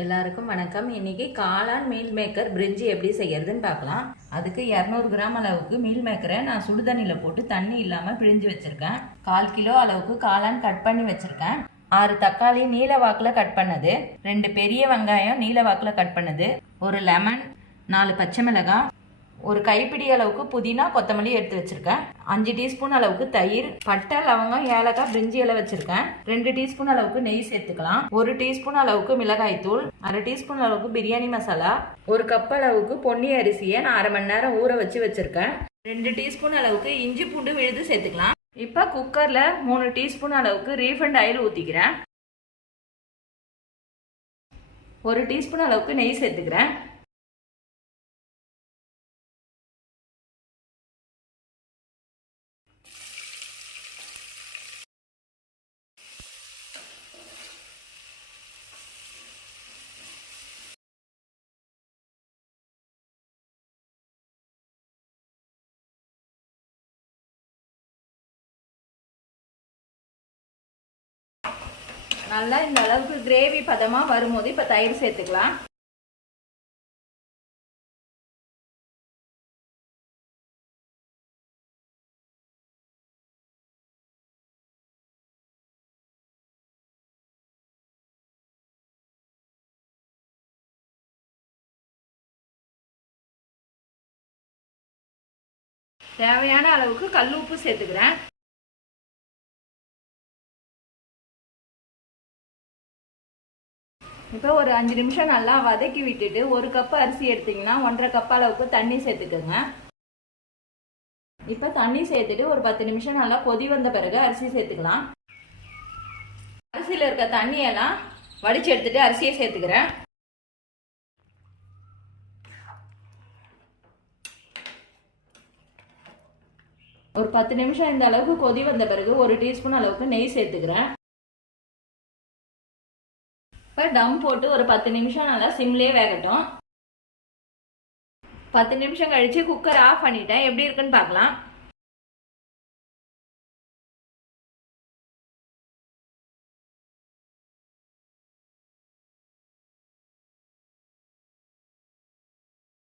எல்லாருக்கும் வணக்கம். இன்னைக்கு காளான் மீல் மேக்கர் பிரிஞ்சி எப்படி செய்யறதுன்னு பார்க்கலாம். அதுக்கு 200 கிராம் அளவுக்கு மீல் மேக்கரை நான் சுடுதண்ணியில் போட்டு தண்ணி இல்லாமல் பிழிஞ்சு வச்சிருக்கேன். 1/4 கிலோ அளவுக்கு காளான் கட் பண்ணி வச்சிருக்கேன். 6 தக்காளி நீல வாக்கில் கட் பண்ணது, 2 பெரிய வெங்காயம் நீல வாக்கில் கட் பண்ணது, ஒரு லெமன், 4 பச்சை மிளகாய், ஒரு கைப்பிடி அளவுக்கு புதினா கொத்தமல்லி எடுத்து வச்சிருக்கேன். 5 டீஸ்பூன் அளவுக்கு தயிர், பட்டை லவங்கம் ஏலக்காய் பிரிஞ்சி இலை வச்சிருக்கேன். 2 டீஸ்பூன் அளவுக்கு நெய் சேர்த்துக்கலாம். 1 டீஸ்பூன் அளவுக்கு மிளகாய் தூள், 1/2 டீஸ்பூன் அளவுக்கு பிரியாணி மசாலா, 1 கப் அளவுக்கு பொன்னி அரிசியை நான் 1/2 மணி நேரம் ஊற வச்சு வச்சிருக்கேன். 2 டீஸ்பூன் அளவுக்கு இஞ்சி பூண்டு விழுது சேர்த்துக்கலாம். இப்போ குக்கர்ல 3 டீஸ்பூன் அளவுக்கு ரீஃபண்ட் ஆயில் ஊத்திக்கிறேன். 1 டீஸ்பூன் அளவுக்கு நெய் சேர்த்துக்கிறேன். நல்லா இந்த அளவுக்கு கிரேவி பதமா வரும்போது இப்ப தயிர் சேர்த்துக்கலாம். தேவையான அளவுக்கு கல் உப்பு சேர்த்துக்கிறேன். இப்போ ஒரு 5 நிமிஷம் நல்லா வதக்கி விட்டுட்டு 1 கப் அரிசி எடுத்தீங்கன்னா 1.5 கப் அளவுக்கு தண்ணி சேர்த்துக்கோங்க. இப்போ தண்ணி சேர்த்துட்டு ஒரு 10 நிமிஷம் நல்லா கொதி வந்த பிறகு அரிசி சேர்த்துக்கலாம். அரிசியில் இருக்க தண்ணியெல்லாம் வடிச்சு எடுத்துட்டு அரிசியை சேர்த்துக்கிறேன். ஒரு 10 நிமிஷம் இந்த அளவுக்கு கொதி வந்த பிறகு 1 டீஸ்பூன் அளவுக்கு நெய் சேர்த்துக்கிறேன். இப்போ டம் போட்டு ஒரு 10 நிமிஷம் நல்லா சிம்லேயே வேகட்டும். 10 நிமிஷம் கழிச்சு குக்கர் ஆஃப் பண்ணிட்டேன். எப்படி இருக்குன்னு பார்க்கலாம்.